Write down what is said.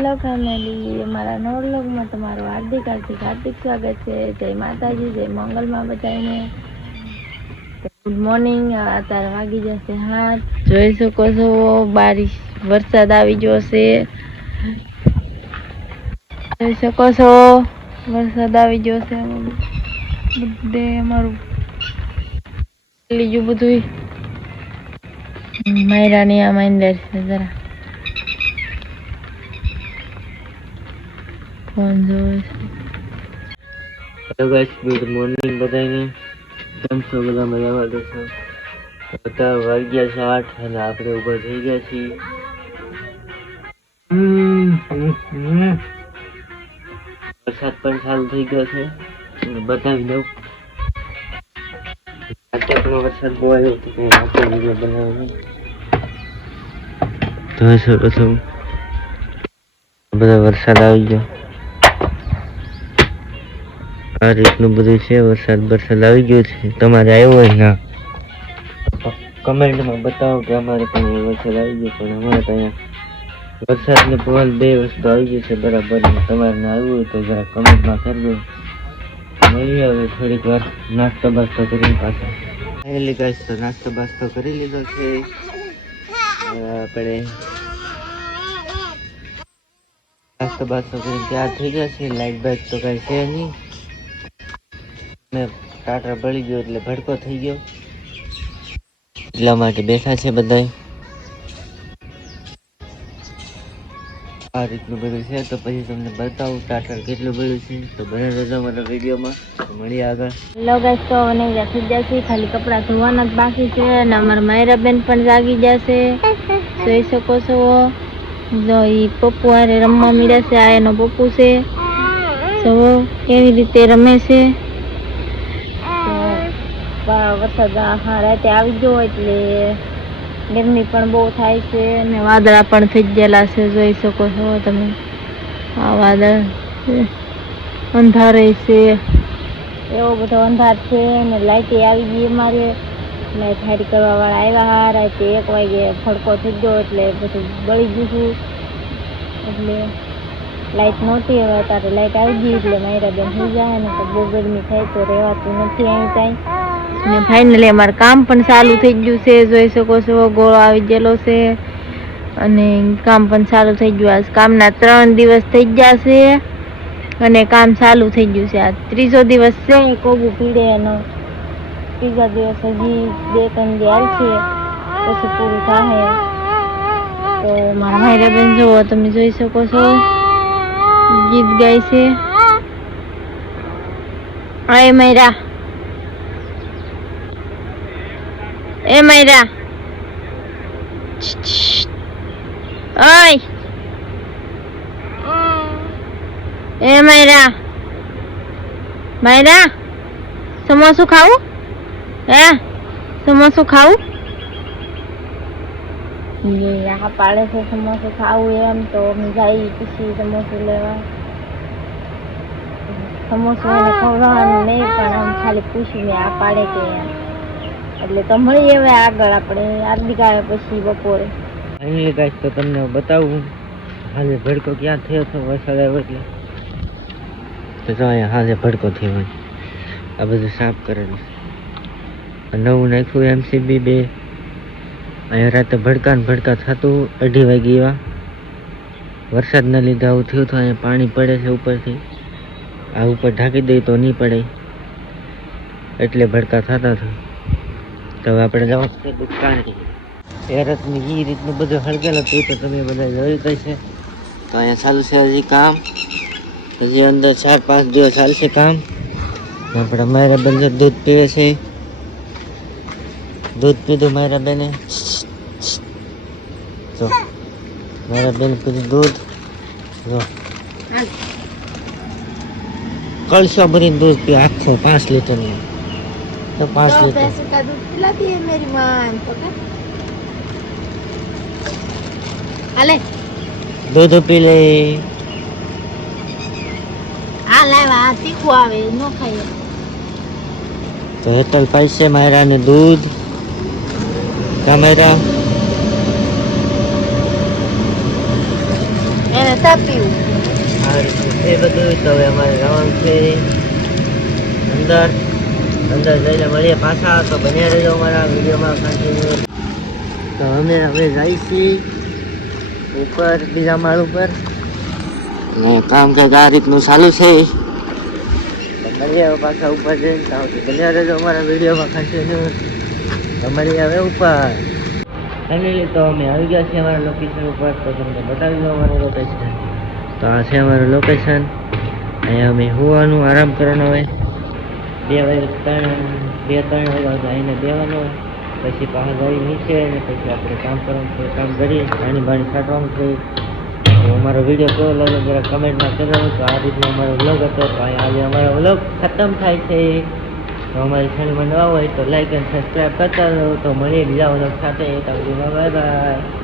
Hello family, અમારા નવા વ્લોગમાં તમારું હાર્દિક સ્વાગત છે। જય માતાજી, જય મંગલમાં બધાને। Good morning. અત્યારે વાગી જશે 7। જોઈ શકો છો બારિશ વરસાદ આવી ગયો છે। જોઈ શકો છો વરસાદ આવી ગયો છે। બધે અમારું લીજું બધું માયરાની આ માંડર છે જરા ફોન જોવે છે। હેલો ગાઈસ, ગુડ મોર્નિંગ બધાને। કેમ છો બધા? મજામાં છો? અત્યારે વાગ્યા છે 8 અને આપણે ઉપર થઈ ગયા છીએ। વરસાદ પણ ચાલુ થઈ ગયો છે। બતાવી દઉં આજે પણ વરસાદ બહુ આવ્યો હતો કે રાતે વિડીયો બનાવ્યો જોઈ શકો છો બધા વરસાદ આવી ગયો। આ રીતનું બધું છે। વરસાદ આવી ગયો છે। તમારે આવ્યો હોય ના કમેન્ટમાં બતાવો કે અમારે પણ વરસાદ આવી ગયો। પણ અમારે તો અહીંયા વરસાદ ને પવન બે વસ્તુ આવી ગઈ છે બરાબર। તમારે ના આવ્યું હોય તો જરા કમેન્ટમાં કરજો। મળીએ હવે થોડીક વાર નાસ્તો બાસ્તો કરીને પાછા। ફાઇનલી ગાઈસ તો નાસ્તો બાસ્તો કરી લીધો છે। આપણે નાસ્તો બાસ્તો કરીને તૈયાર થઈ ગયા છે। લાઈટ બાઈટ તો કઈ છે નહીં। મેં ટાટર બળી ગયો એટલે ભડકો થઈ ગયો એટલા માટે બેઠા છે બધા। આ રીતનું બધું છે તો પછી તમને બતાવું ટાટર કેટલું બળ્યું છે। તો બને રહેજો મારા વિડીયોમાં। મળીએ આગળ। હેલો ગાઈસ, તો મને થઈ જશે ખાલી કપડાં ધોવાના જ બાકી છે અને અમારા માયરા બેન પણ જાગી જશે। જોઈ શકો છો જો ઈ પપ્પુ હારે રમવા મળ્યા છે। આ એનો પપ્પુ છે। જો કેવી રીતે રમે છે। વરસાદ રાતે આવી ગયો એટલે ગરમી પણ બહુ થાય છે અને વાદળા પણ થઈ ગયેલા છે। જોઈ શકો છો તમે આ વાદળ અંધારે છે, એવો બધો અંધાર છે અને લાઈટ આવી ગઈ અમારે। લાઈટ હારી કરવા વાળા આવ્યા। રાતે 1 વાગે ભડકો થઈ ગયો એટલે બધું બળી ગયું એટલે લાઈટ નહોતી। હવે અત્યારે લાઈટ આવી ગઈ એટલે માયરા બેન થઈ જાય ને તો બહુ ગરમી થાય તો રહેવાતું નથી અહીં કાંઈ। ને ફાઇનલી અમારું કામ પણ ચાલુ થઈ ગયું છે। જોઈ શકો છો ગોળો આવી ગયેલો છે અને કામ પણ ચાલુ થઈ ગયું। આજ કામના 3 દિવસ થઈ ગયા છે અને કામ ચાલુ થઈ ગયું છે। આ 3જો દિવસ છે કોબુ પીડે એનો। 3જા દિવસ હજી 2-3 દી હાલશે પછી પૂરું થાય। તો મારા માયરા બેન જુઓ તમે જોઈ શકો છો ગીત ગાય છે। આય માયરા, એ માયરા, ઓય એ માયરા, માયરા સમોસું ખાવું? હે સમોસું ખાવું? આ પાડે છે સમોસું ખાવું એમ તો અમે જઈએ પછી સમોસું લેવા। સમોસું એને ખવડાવવાનું નહીં પણ આમ ખાલી પૂછીને આ પાડે કે એમ એટલે તો મળીએ હવે આગળ આપણે હાર્દિક આવે પછી બપોરે। ફાઇનલી ગાઈસ તો તમને બતાવું હાલે ભડકો ક્યાં થયો હતો વરસાદ આવ્યો એટલે તો જો અહીંયા હાલે ભડકો થયો હોય। આ બધું સાફ કરેલું છે। નવું નાખ્યું MCB 2। અહીંયા રાતે ભડકા ને ભડકા થતું 2:30 વાગે એવા વરસાદના લીધે આવું થયું હતું। અહીંયા પાણી પડે છે ઉપરથી। આ ઉપર ઢાંકી દઈએ તો નહીં પડે એટલે ભડકા થતા હતા। તો હવે આપણે જવાનું છે દુકાને। એરતની એ રીતનું બધું હળગેલું હતું તો તમે બધા જોયું છે। તો અહીંયા ચાલુ છે હજી કામ। હજી અંદર 4-5 દિવસ ચાલશે કામ। આપણા માયરા બેન દૂધ પીવે છે। દૂધ પીધું માયરા બેને। જો મારા બેન પીધું દૂધ। જો कलशा भरी दूध पी आखो 5 लीटर में तो 5 लीटर पैसे का दूध पिलाती है मेरी माँ पता। हाले दूध पी ले। आ लावा तीखું આવે નો ખાય तो हेतल पैसे मायरा ने दूध का मायरा એને ચા પીવું. આ રીતનું છે બધું. તો હવે અમારે જવાનું છે અંદર જઈને મળીએ પાછા. તો બન્યા રહેજો અમારા વિડીયોમાં કન્ટિન્યુ. તો અમે હવે જઈએ છીએ ઉપર બીજા માળ ઉપર ને કામ કંઈક આ રીતનું ચાલુ છે. તો મળીએ હવે પાછા ઉપર જઈને. ત્યાં સુધી બન્યા રહેજો અમારા વિડીયોમાં કન્ટિન્યુ. તો મળીએ હવે ઉપર. ફેમિલી તો અમે આવી ગયા છીએ અમારા લોકેશન ઉપર. તો તમને બતાવી દઉં અમારું લોકેશન. તો આ છે અમારું લોકેશન. અહીંયા અમે હોવાનું આરામ કરવાનો હોય. 2 વાગ્યા 3 વાગ્યા આવીને બેવાનું. પછી બહાર જઈ નીચે અને પછી આપણે કામ કરવાનું છે. કામ કરીએ પાણી બાણી છાંટવાનું છે. તો અમારો વિડીયો કેવો લાગે જરા કમેન્ટમાં કરજો. તો આ રીતનો અમારો વ્લોગ હતો. તો અહીંયા આજે અમારો વ્લોગ ખતમ થાય છે. તો અમારી ચેનલમાં નવા હોય તો લાઈક અને સબસ્ક્રાઈબ કરતા રહો. તો મળીએ બીજા વ્લોગ સાથે. Bye bye.